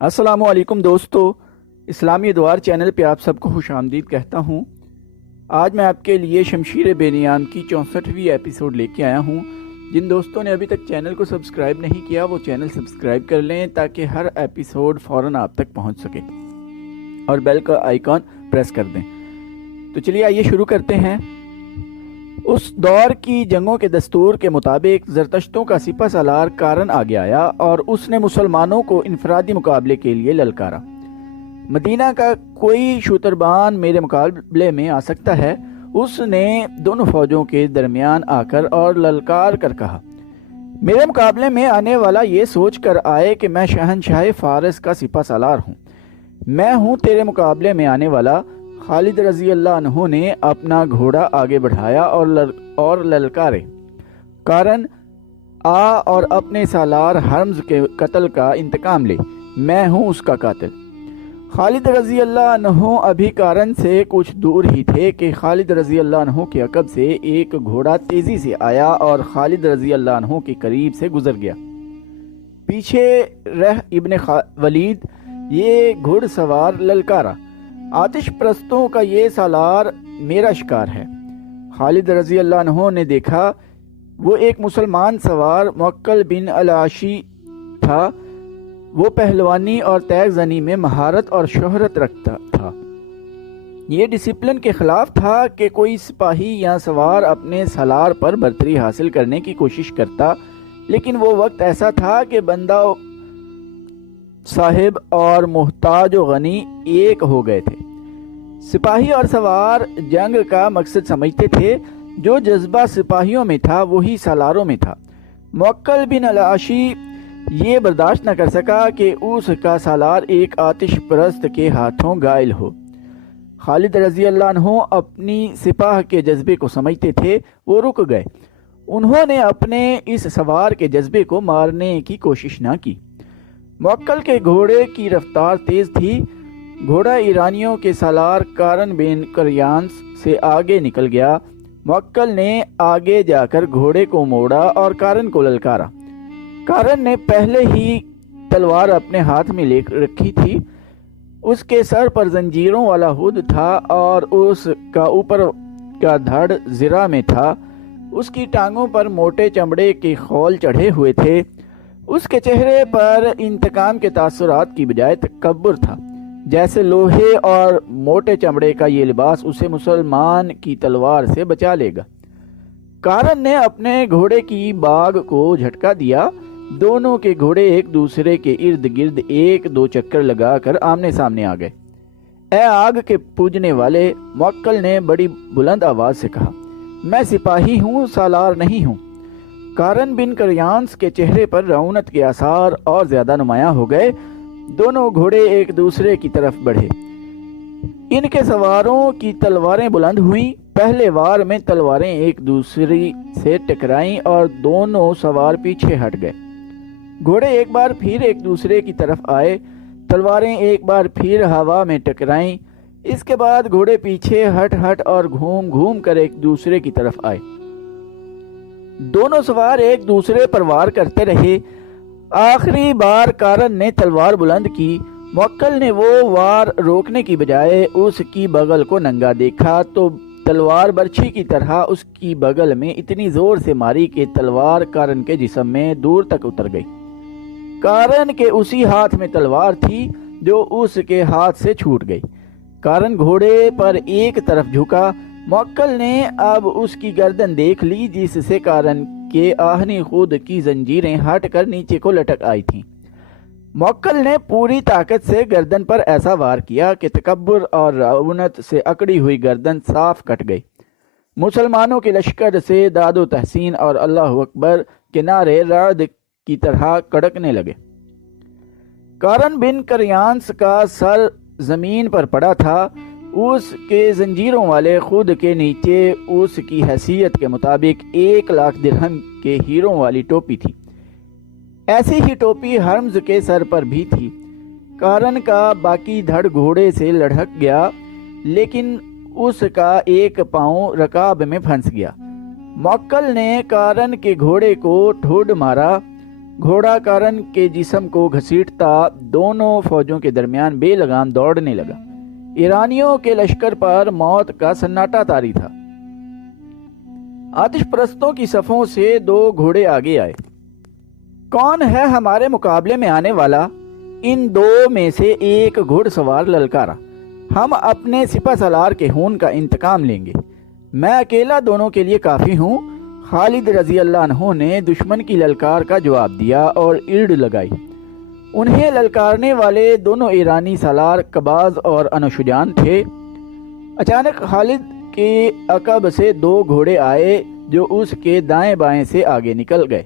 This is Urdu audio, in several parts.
السلام علیکم دوستو، اسلامی ادوار چینل پہ آپ سب کو خوش آمدید کہتا ہوں۔ آج میں آپ کے لیے شمشیر بے نیام کی 64ویں ایپیسوڈ لے کے آیا ہوں۔ جن دوستوں نے ابھی تک چینل کو سبسکرائب نہیں کیا وہ چینل سبسکرائب کر لیں تاکہ ہر ایپیسوڈ فوراً آپ تک پہنچ سکے اور بیل کا آئیکن پریس کر دیں۔ تو چلیے آئیے شروع کرتے ہیں۔ اس دور کی جنگوں کے دستور کے مطابق زرتشتوں کا سپہ سالار کارن آگے آیا اور اس نے مسلمانوں کو انفرادی مقابلے کے لیے للکارا۔ مدینہ کا کوئی شوتربان میرے مقابلے میں آ سکتا ہے؟ اس نے دونوں فوجوں کے درمیان آ کر اور للکار کر کہا، میرے مقابلے میں آنے والا یہ سوچ کر آئے کہ میں شہنشاہ فارس کا سپہ سالار ہوں۔ میں ہوں تیرے مقابلے میں آنے والا۔ خالد رضی اللہ عنہ نے اپنا گھوڑا آگے بڑھایا اور للکارے، کارن آ اور اپنے سالار حرمز کے قتل کا انتقام لے، میں ہوں اس کا قاتل۔ خالد رضی اللہ عنہ ابھی کارن سے کچھ دور ہی تھے کہ خالد رضی اللہ عنہ کے عقب سے ایک گھوڑا تیزی سے آیا اور خالد رضی اللہ عنہ کے قریب سے گزر گیا۔ پیچھے رہ ابن ولید یہ گھڑ سوار للکارا، آتش پرستوں کا یہ سالار میرا شکار ہے۔ خالد رضی اللہ عنہ نے دیکھا وہ ایک مسلمان سوار موکل بن العاشی تھا۔ وہ پہلوانی اور تیغ زنی میں مہارت اور شہرت رکھتا تھا۔ یہ ڈسپلن کے خلاف تھا کہ کوئی سپاہی یا سوار اپنے سالار پر برتری حاصل کرنے کی کوشش کرتا، لیکن وہ وقت ایسا تھا کہ بندہ صاحب اور محتاج و غنی ایک ہو گئے تھے۔ سپاہی اور سوار جنگ کا مقصد سمجھتے تھے۔ جو جذبہ سپاہیوں میں تھا وہی سالاروں میں تھا۔ موکل بن العاشی یہ برداشت نہ کر سکا کہ اس کا سالار ایک آتش پرست کے ہاتھوں گائل ہو۔ خالد رضی اللہ عنہ اپنی سپاہ کے جذبے کو سمجھتے تھے، وہ رک گئے۔ انہوں نے اپنے اس سوار کے جذبے کو مارنے کی کوشش نہ کی۔ موکل کے گھوڑے کی رفتار تیز تھی۔ گھوڑا ایرانیوں کے سالار کارن بن کریانس سے آگے نکل گیا۔ موکل نے آگے جا کر گھوڑے کو موڑا اور کارن کو للکارا۔ کارن نے پہلے ہی تلوار اپنے ہاتھ میں لے رکھی تھی۔ اس کے سر پر زنجیروں والا ہود تھا اور اس کا اوپر کا دھڑ زرہ میں تھا۔ اس کی ٹانگوں پر موٹے چمڑے کے خول چڑھے ہوئے تھے۔ اس کے چہرے پر انتقام کے تاثرات کی بجائے تکبر تھا، جیسے لوہے اور موٹے چمڑے کا یہ لباس اسے مسلمان کی تلوار سے بچا لے گا۔ کارن نے اپنے گھوڑے کی باگ کو جھٹکا دیا۔ دونوں کے گھوڑے ایک دوسرے کے ارد گرد ایک دو چکر لگا کر آمنے سامنے آ گئے۔ اے آگ کے پوجنے والے، موکل نے بڑی بلند آواز سے کہا، میں سپاہی ہوں، سالار نہیں ہوں۔ کارن بن کریانس کے چہرے پر رعونت کے آثار اور زیادہ نمایاں ہو گئے۔ دونوں گھوڑے ایک دوسرے کی طرف بڑھے۔ ان کے سواروں کی تلواریں بلند ہوئیں۔ پہلے وار میں تلواریں ایک دوسری سے ٹکرائیں اور دونوں سوار پیچھے ہٹ گئے۔ گھوڑے ایک بار پھر ایک دوسرے کی طرف آئے۔ تلواریں ایک بار پھر ہوا میں ٹکرائیں۔ اس کے بعد گھوڑے پیچھے ہٹ اور گھوم گھوم کر ایک دوسرے کی طرف آئے۔ دونوں سوار ایک دوسرے پر وار کرتے رہے۔ آخری بار کارن نے تلوار بلند کی۔ موکل نے وہ وار روکنے کی بجائے اس کی بغل کو ننگا دیکھا تو تلوار برچھی کی طرح اس کی بغل میں اتنی زور سے ماری کہ تلوار کارن کے جسم میں دور تک اتر گئی۔ کارن کے اسی ہاتھ میں تلوار تھی جو اس کے ہاتھ سے چھوٹ گئی۔ کارن گھوڑے پر ایک طرف جھکا۔ موکل نے اب اس کی گردن دیکھ لی جس سے کارن کے آہنی خود کی زنجیریں ہٹ کر نیچے کو لٹک آئی تھیں۔ موکل نے پوری طاقت سے گردن پر ایسا وار کیا کہ تکبر اور رعونت سے اکڑی ہوئی گردن صاف کٹ گئی۔ مسلمانوں کے لشکر سے داد و تحسین اور اللہ اکبر کے نعرے رعد کی طرح کڑکنے لگے۔ کارن بن کریانس کا سر زمین پر پڑا تھا۔ اس کے زنجیروں والے خود کے نیچے اس کی حیثیت کے مطابق 1,00,000 درہم کے ہیروں والی ٹوپی تھی۔ ایسی ہی ٹوپی حرمز کے سر پر بھی تھی۔ کارن کا باقی دھڑ گھوڑے سے لڑھک گیا، لیکن اس کا ایک پاؤں رکاب میں پھنس گیا۔ موکل نے کارن کے گھوڑے کو ٹھوڈ مارا۔ گھوڑا کارن کے جسم کو گھسیٹتا دونوں فوجوں کے درمیان بے لگام دوڑنے لگا۔ ایرانیوں کے لشکر پر موت کا سناٹا طاری تھا۔ آتش پرستوں کی صفوں سے 2 گھوڑے آگے آئے۔ کون ہے ہمارے مقابلے میں آنے والا؟ ان 2 میں سے ایک گھڑ سوار للکارا۔ ہم اپنے سپہ سالار کے خون کا انتقام لیں گے۔ میں اکیلا دونوں کے لیے کافی ہوں۔ خالد رضی اللہ عنہ نے دشمن کی للکار کا جواب دیا اور ایڑ لگائی۔ انہیں للکارنے والے دونوں ایرانی سالار قباز اور انوشجان تھے۔ اچانک خالد کے عقب سے 2 گھوڑے آئے جو اس کے دائیں بائیں سے آگے نکل گئے۔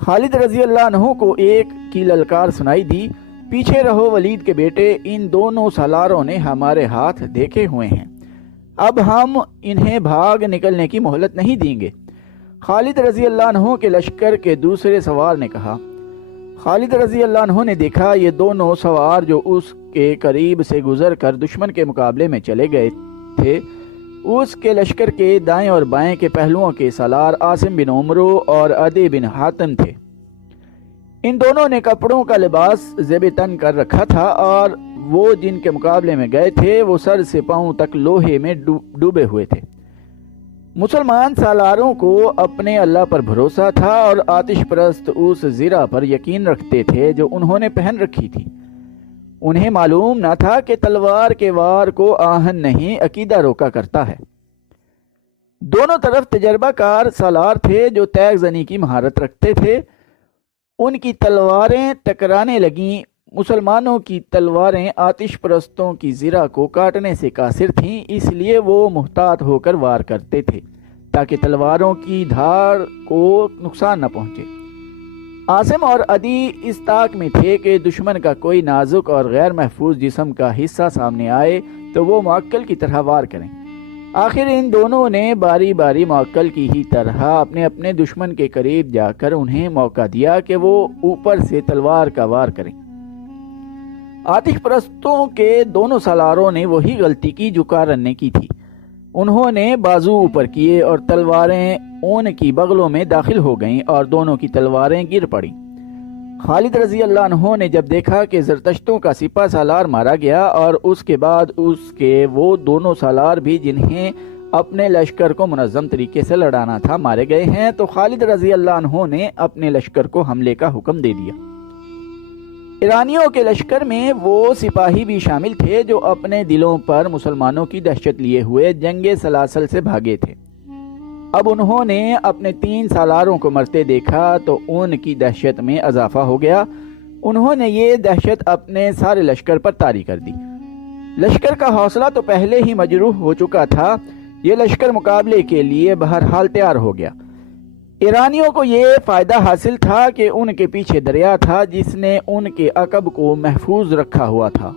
خالد رضی اللہ عنہ کو ایک کی للکار سنائی دی، پیچھے رہو ولید کے بیٹے، ان دونوں سالاروں نے ہمارے ہاتھ دیکھے ہوئے ہیں، اب ہم انہیں بھاگ نکلنے کی مہلت نہیں دیں گے۔ خالد رضی اللہ عنہ کے لشکر کے دوسرے سوار نے کہا۔ خالد رضی اللہ عنہ نے دیکھا یہ دونوں سوار جو اس کے قریب سے گزر کر دشمن کے مقابلے میں چلے گئے تھے، اس کے لشکر کے دائیں اور بائیں کے پہلوؤں کے سالار عاصم بن عمرو اور عدی بن حاتم تھے۔ ان دونوں نے کپڑوں کا لباس زیب تن کر رکھا تھا اور وہ جن کے مقابلے میں گئے تھے وہ سر سے پاؤں تک لوہے میں ڈوبے ہوئے تھے۔ مسلمان سالاروں کو اپنے اللہ پر بھروسہ تھا اور آتش پرست اس زرہ پر یقین رکھتے تھے جو انہوں نے پہن رکھی تھی۔ انہیں معلوم نہ تھا کہ تلوار کے وار کو آہن نہیں عقیدہ روکا کرتا ہے۔ دونوں طرف تجربہ کار سالار تھے جو تیغ زنی کی مہارت رکھتے تھے۔ ان کی تلواریں ٹکرانے لگیں۔ مسلمانوں کی تلواریں آتش پرستوں کی زرہ کو کاٹنے سے قاصر تھیں، اس لیے وہ محتاط ہو کر وار کرتے تھے تاکہ تلواروں کی دھاڑ کو نقصان نہ پہنچے۔ عاصم اور عدی اس طاق میں تھے کہ دشمن کا کوئی نازک اور غیر محفوظ جسم کا حصہ سامنے آئے تو وہ معقل کی طرح وار کریں۔ آخر ان دونوں نے باری باری معقل کی ہی طرح اپنے اپنے دشمن کے قریب جا کر انہیں موقع دیا کہ وہ اوپر سے تلوار کا وار کریں۔ آتش پرستوں کے دونوں سالاروں نے وہی غلطی کی جو کارن نے کی تھی۔ انہوں نے بازو اوپر کیے اور تلواریں اون کی بغلوں میں داخل ہو گئیں اور دونوں کی تلواریں گر پڑیں۔ خالد رضی اللہ عنہ نے جب دیکھا کہ زرتشتوں کا سپہ سالار مارا گیا اور اس کے بعد اس کے وہ دونوں سالار بھی جنہیں اپنے لشکر کو منظم طریقے سے لڑانا تھا مارے گئے ہیں، تو خالد رضی اللہ عنہ نے اپنے لشکر کو حملے کا حکم دے دیا۔ ایرانیوں کے لشکر میں وہ سپاہی بھی شامل تھے جو اپنے دلوں پر مسلمانوں کی دہشت لیے ہوئے جنگ سلاسل سے بھاگے تھے۔ اب انہوں نے اپنے 3 سالاروں کو مرتے دیکھا تو ان کی دہشت میں اضافہ ہو گیا۔ انہوں نے یہ دہشت اپنے سارے لشکر پر طاری کر دی۔ لشکر کا حوصلہ تو پہلے ہی مجروح ہو چکا تھا، یہ لشکر مقابلے کے لیے بہرحال تیار ہو گیا۔ ایرانیوں کو یہ فائدہ حاصل تھا کہ ان کے پیچھے دریا تھا جس نے ان کے عقب کو محفوظ رکھا ہوا تھا۔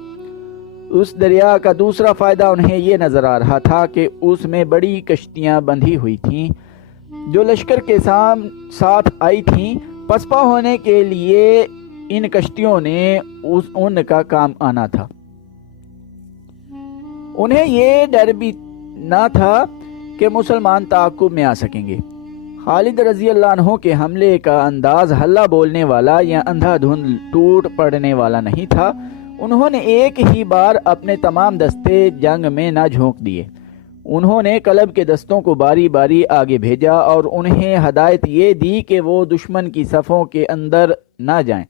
اس دریا کا دوسرا فائدہ انہیں یہ نظر آ رہا تھا کہ اس میں بڑی کشتیاں بندھی ہوئی تھیں جو لشکر کے ساتھ آئی تھیں۔ پسپا ہونے کے لیے ان کشتیوں نے ان کا کام آنا تھا۔ انہیں یہ ڈر بھی نہ تھا کہ مسلمان تعاقب میں آ سکیں گے۔ خالد رضی اللہ عنہ کے حملے کا انداز ہلہ بولنے والا یا اندھا دھند ٹوٹ پڑنے والا نہیں تھا۔ انہوں نے ایک ہی بار اپنے تمام دستے جنگ میں نہ جھونک دیے۔ انہوں نے قلب کے دستوں کو باری باری آگے بھیجا اور انہیں ہدایت یہ دی کہ وہ دشمن کی صفوں کے اندر نہ جائیں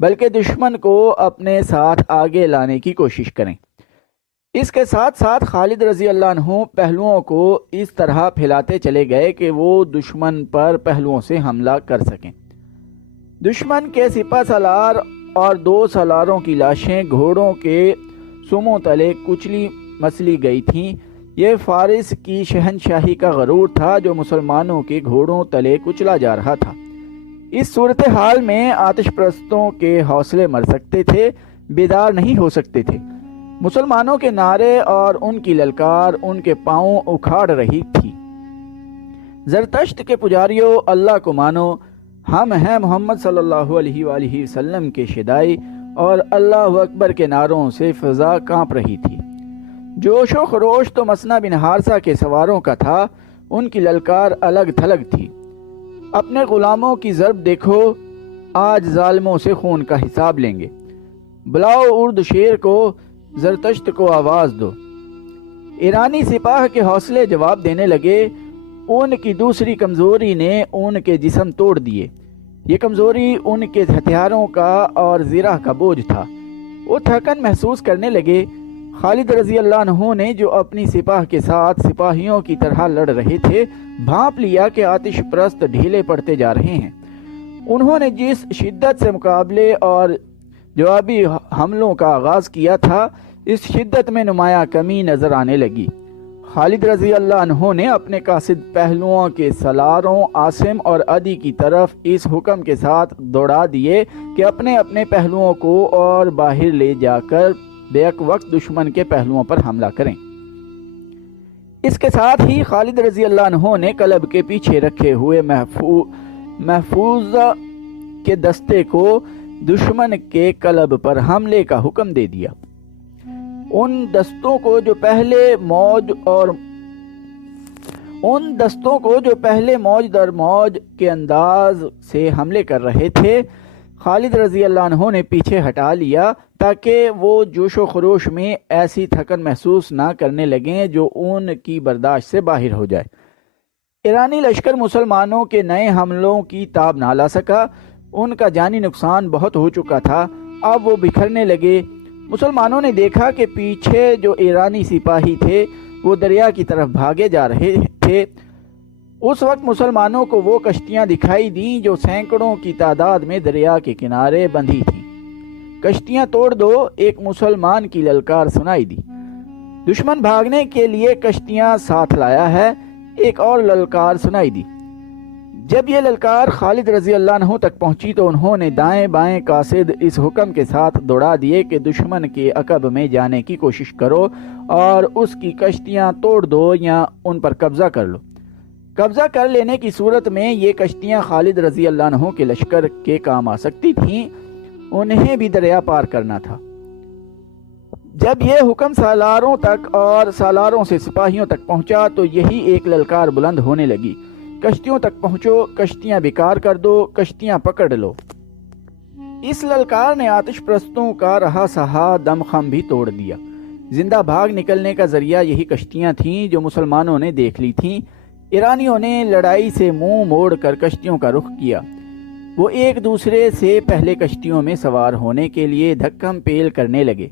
بلکہ دشمن کو اپنے ساتھ آگے لانے کی کوشش کریں۔ اس کے ساتھ ساتھ خالد رضی اللہ عنہ پہلوؤں کو اس طرح پھیلاتے چلے گئے کہ وہ دشمن پر پہلوؤں سے حملہ کر سکیں۔ دشمن کے سپہ سالار اور 2 سالاروں کی لاشیں گھوڑوں کے سموں تلے کچلی مسلی گئی تھیں۔ یہ فارس کی شہنشاہی کا غرور تھا جو مسلمانوں کے گھوڑوں تلے کچلا جا رہا تھا۔ اس صورتحال میں آتش پرستوں کے حوصلے مر سکتے تھے، بیدار نہیں ہو سکتے تھے۔ مسلمانوں کے نعرے اور ان کی للکار ان کے پاؤں اکھاڑ رہی تھی۔ زرتشت کے پجاریوں، اللہ کو مانو، ہم ہیں محمد صلی اللہ علیہ وآلہ وسلم کے شدائی، اور اللہ اکبر کے نعروں سے فضا کانپ رہی تھی۔ جوش و خروش تو مسنا بن حارثہ کے سواروں کا تھا، ان کی للکار الگ تھلگ تھی۔ اپنے غلاموں کی ضرب دیکھو، آج ظالموں سے خون کا حساب لیں گے۔ بلاؤ ارد شیر کو، زرتشت کو آواز دو۔ ایرانی سپاہ کے حوصلے جواب دینے لگے۔ ان کی دوسری کمزوری نے ان کے جسم توڑ دیے۔ یہ کمزوری ان کے ہتھیاروں کا اور زرہ کا بوجھ تھا۔ وہ تھکن محسوس کرنے لگے۔ خالد رضی اللہ عنہ نے جو اپنی سپاہ کے ساتھ سپاہیوں کی طرح لڑ رہے تھے، بھانپ لیا کہ آتش پرست ڈھیلے پڑتے جا رہے ہیں۔ انہوں نے جس شدت سے مقابلے اور جوابی حملوں کا آغاز کیا تھا، اس شدت میں نمایاں کمی نظر آنے لگی۔ خالد رضی اللہ عنہ نے اپنے قاصد پہلوؤں کے سالاروں عاصم اور عدی کی طرف اس حکم کے ساتھ دوڑا دیے کہ اپنے اپنے پہلوؤں کو اور باہر لے جا کر بیک وقت دشمن کے پہلوؤں پر حملہ کریں۔ اس کے ساتھ ہی خالد رضی اللہ عنہ نے قلب کے پیچھے رکھے ہوئے محفوظ کے دستے کو دشمن کے قلب پر حملے کا حکم دے دیا۔ ان دستوں کو جو پہلے موج در موج کے انداز سے حملے کر رہے تھے، خالد رضی اللہ عنہ نے پیچھے ہٹا لیا تاکہ وہ جوش و خروش میں ایسی تھکن محسوس نہ کرنے لگیں جو ان کی برداشت سے باہر ہو جائے۔ ایرانی لشکر مسلمانوں کے نئے حملوں کی تاب نہ لا سکا۔ ان کا جانی نقصان بہت ہو چکا تھا۔ اب وہ بکھرنے لگے۔ مسلمانوں نے دیکھا کہ پیچھے جو ایرانی سپاہی تھے وہ دریا کی طرف بھاگے جا رہے تھے۔ اس وقت مسلمانوں کو وہ کشتیاں دکھائی دیں جو سینکڑوں کی تعداد میں دریا کے کنارے بندھی تھیں۔ کشتیاں توڑ دو، ایک مسلمان کی للکار سنائی دی۔ دشمن بھاگنے کے لیے کشتیاں ساتھ لایا ہے، ایک اور للکار سنائی دی۔ جب یہ للکار خالد رضی اللہ عنہ تک پہنچی تو انہوں نے دائیں بائیں قاصد اس حکم کے ساتھ دوڑا دیے کہ دشمن کے عقب میں جانے کی کوشش کرو اور اس کی کشتیاں توڑ دو یا ان پر قبضہ کر لو۔ قبضہ کر لینے کی صورت میں یہ کشتیاں خالد رضی اللہ عنہ کے لشکر کے کام آ سکتی تھیں، انہیں بھی دریا پار کرنا تھا۔ جب یہ حکم سالاروں تک اور سالاروں سے سپاہیوں تک پہنچا تو یہی ایک للکار بلند ہونے لگی، کشتیوں تک پہنچو، کشتیاں بیکار کر دو، کشتیاں پکڑ لو۔ اس للکار نے آتش پرستوں کا رہا سہا دم خم بھی توڑ دیا۔ زندہ بھاگ نکلنے کا ذریعہ یہی کشتیاں تھیں جو مسلمانوں نے دیکھ لی تھیں۔ ایرانیوں نے لڑائی سے منہ موڑ کر کشتیوں کا رخ کیا۔ وہ ایک دوسرے سے پہلے کشتیوں میں سوار ہونے کے لیے دھکم پیل کرنے لگے۔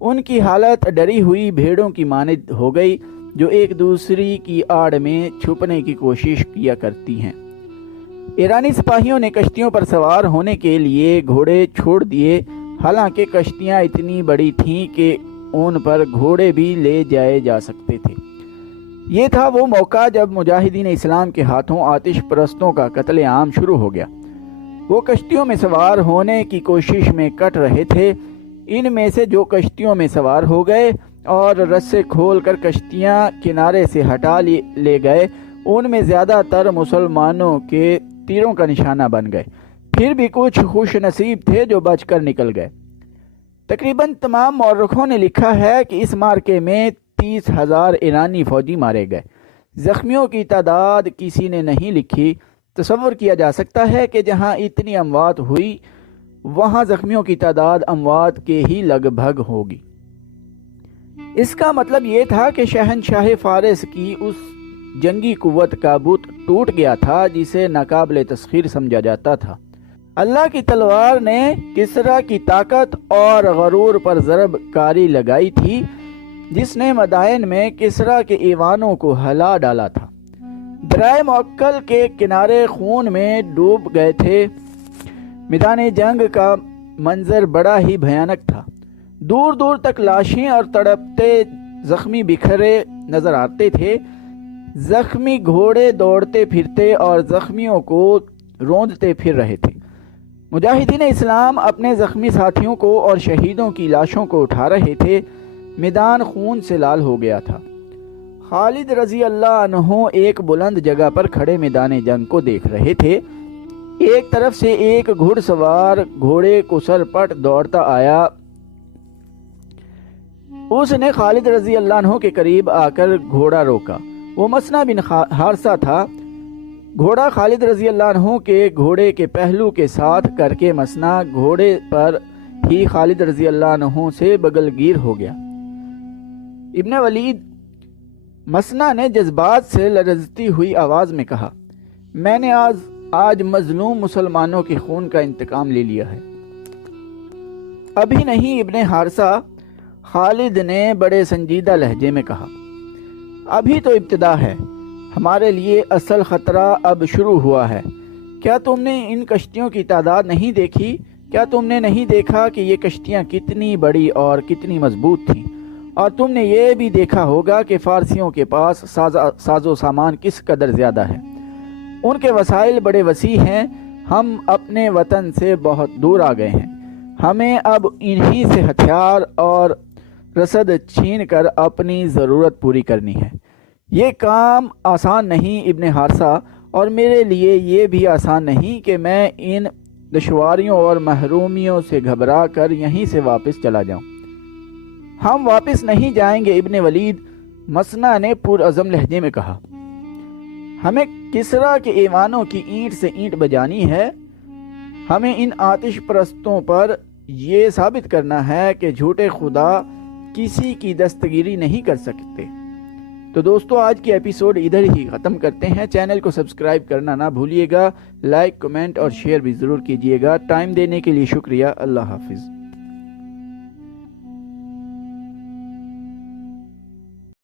ان کی حالت ڈری ہوئی بھیڑوں کی مانند ہو گئی جو ایک دوسری کی آڑ میں چھپنے کی کوشش کیا کرتی ہیں۔ ایرانی سپاہیوں نے کشتیوں پر سوار ہونے کے لیے گھوڑے چھوڑ دیے، حالانکہ کشتیاں اتنی بڑی تھیں کہ ان پر گھوڑے بھی لے جائے جا سکتے تھے۔ یہ تھا وہ موقع جب مجاہدین اسلام کے ہاتھوں آتش پرستوں کا قتل عام شروع ہو گیا۔ وہ کشتیوں میں سوار ہونے کی کوشش میں کٹ رہے تھے۔ ان میں سے جو کشتیوں میں سوار ہو گئے اور رسے کھول کر کشتیاں کنارے سے ہٹا لے گئے، ان میں زیادہ تر مسلمانوں کے تیروں کا نشانہ بن گئے۔ پھر بھی کچھ خوش نصیب تھے جو بچ کر نکل گئے۔ تقریباً تمام مورخوں نے لکھا ہے کہ اس مارکے میں 30,000 ایرانی فوجی مارے گئے۔ زخمیوں کی تعداد کسی نے نہیں لکھی۔ تصور کیا جا سکتا ہے کہ جہاں اتنی اموات ہوئی وہاں زخمیوں کی تعداد اموات کے ہی لگ بھگ ہوگی۔ اس کا مطلب یہ تھا کہ شہنشاہ فارس کی اس جنگی قوت کا بت ٹوٹ گیا تھا جسے ناقابل تسخیر سمجھا جاتا تھا۔ اللہ کی تلوار نے کسریٰ کی طاقت اور غرور پر ضرب کاری لگائی تھی، جس نے مدائن میں کسریٰ کے ایوانوں کو ہلا ڈالا تھا۔ درائے موکل کے کنارے خون میں ڈوب گئے تھے۔ میدان جنگ کا منظر بڑا ہی بھیانک تھا۔ دور دور تک لاشیں اور تڑپتے زخمی بکھرے نظر آتے تھے۔ زخمی گھوڑے دوڑتے پھرتے اور زخمیوں کو روندتے پھر رہے تھے۔ مجاہدین اسلام اپنے زخمی ساتھیوں کو اور شہیدوں کی لاشوں کو اٹھا رہے تھے۔ میدان خون سے لال ہو گیا تھا۔ خالد رضی اللہ عنہ ایک بلند جگہ پر کھڑے میدان جنگ کو دیکھ رہے تھے۔ ایک طرف سے ایک گھڑ سوار گھوڑے کو سر پٹ دوڑتا آیا۔ اس نے خالد رضی اللہ عنہ کے قریب آ کر گھوڑا روکا۔ وہ مسنا بن حارثہ تھا۔ گھوڑا خالد رضی اللہ عنہ کے گھوڑے کے پہلو کے ساتھ کر کے مسنا گھوڑے پر ہی خالد رضی اللہ عنہ سے بغل گیر ہو گیا۔ ابن ولید مسنا نے جذبات سے لرزتی ہوئی آواز میں کہا، میں نے آج مظلوم مسلمانوں کے خون کا انتقام لے لیا ہے۔ ابھی نہیں ابن حارثہ، خالد نے بڑے سنجیدہ لہجے میں کہا، ابھی تو ابتدا ہے، ہمارے لیے اصل خطرہ اب شروع ہوا ہے۔ کیا تم نے ان کشتیوں کی تعداد نہیں دیکھی؟ کیا تم نے نہیں دیکھا کہ یہ کشتیاں کتنی بڑی اور کتنی مضبوط تھیں؟ اور تم نے یہ بھی دیکھا ہوگا کہ فارسیوں کے پاس ساز و سامان کس قدر زیادہ ہے، ان کے وسائل بڑے وسیع ہیں۔ ہم اپنے وطن سے بہت دور آ گئے ہیں، ہمیں اب انہی سے ہتھیار اور رسد چھین کر اپنی ضرورت پوری کرنی ہے۔ یہ کام آسان نہیں ابن حارثہ، اور میرے لیے یہ بھی آسان نہیں کہ میں ان دشواریوں اور محرومیوں سے گھبرا کر یہیں سے واپس چلا جاؤں۔ ہم واپس نہیں جائیں گے ابن ولید، مسنا نے پرعزم لہجے میں کہا۔ ہمیں کسریٰ کے ایوانوں کی اینٹ سے اینٹ بجانی ہے، ہمیں ان آتش پرستوں پر یہ ثابت کرنا ہے کہ جھوٹے خدا کسی کی دستگیری نہیں کر سکتے۔ تو دوستو، آج کی ایپیسوڈ ادھر ہی ختم کرتے ہیں۔ چینل کو سبسکرائب کرنا نہ بھولیے گا، لائک، کمنٹ اور شیئر بھی ضرور کیجیے گا۔ ٹائم دینے کے لیے شکریہ۔ اللہ حافظ۔